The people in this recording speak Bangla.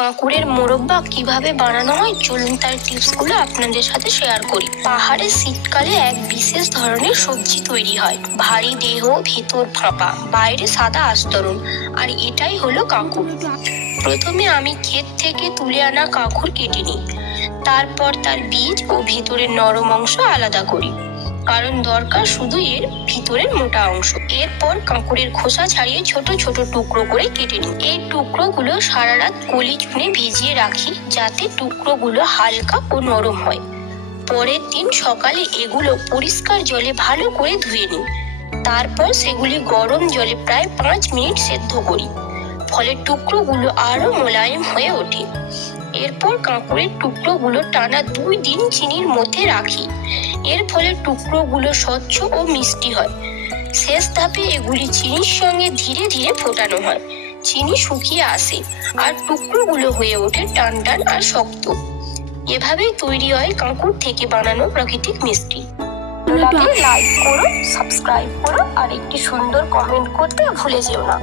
কাঁকুড়ের মোরব্বা কিভাবে বানানো হয় চলুন তার টিপসগুলো আপনাদের সাথে শেয়ার করি। পাহাড়ে শীতকালে এক বিশেষ ধরনের সবজি তৈরি হয়, ভারী দেহ, ভেতর ফাঁপা, বাইরে সাদা আস্তরণ, আর এটাই হলো কাঁকুড়। প্রথমে আমি ক্ষেত থেকে তুলে আনা কাঁকুড় কেটে নিই, তারপর তার বীজ ও ভেতরের নরম অংশ আলাদা করি, কারণ দরকার শুধু এর ভিতরের মোটা অংশ। এরপর কাঁকুড়ের খোসা ছাড়িয়ে ছোট ছোট টুকরো করে কেটে নিই। এই টুকরোগুলো সারা রাত কলি চুনে ভিজিয়ে রাখি, যাতে টুকরোগুলো হালকা ও নরম হয়। পরের দিন সকালে এগুলো পরিষ্কার জলে ভালো করে ধুয়ে নিই, তারপর সেগুলি গরম জলে প্রায় 5 মিনিট সেদ্ধ করি, ফলে টুকরোগুলো আরো মোলায়েম হয়ে ওঠে। এরপর কাঁকুড়ের টুকরোগুলো টানা 2 দিন চিনির মধ্যে রাখি, এর ফলে টুকরোগুলো স্বচ্ছ ও মিষ্টি হয়। শেষ ধাপে এগুলি চিনির সঙ্গে ধীরে ধীরে ফোটানো হয়, চিনি শুকিয়ে আসে আর টুকরোগুলো হয়ে ওঠে টান টান আর শক্ত। এভাবেই তৈরি হয় কাঁকুড় থেকে বানানো প্রাকৃতিক মিষ্টি। লাইক করো, সাবস্ক্রাইব করো আর একটি সুন্দর কমেন্ট করতে ভুলে যেও না।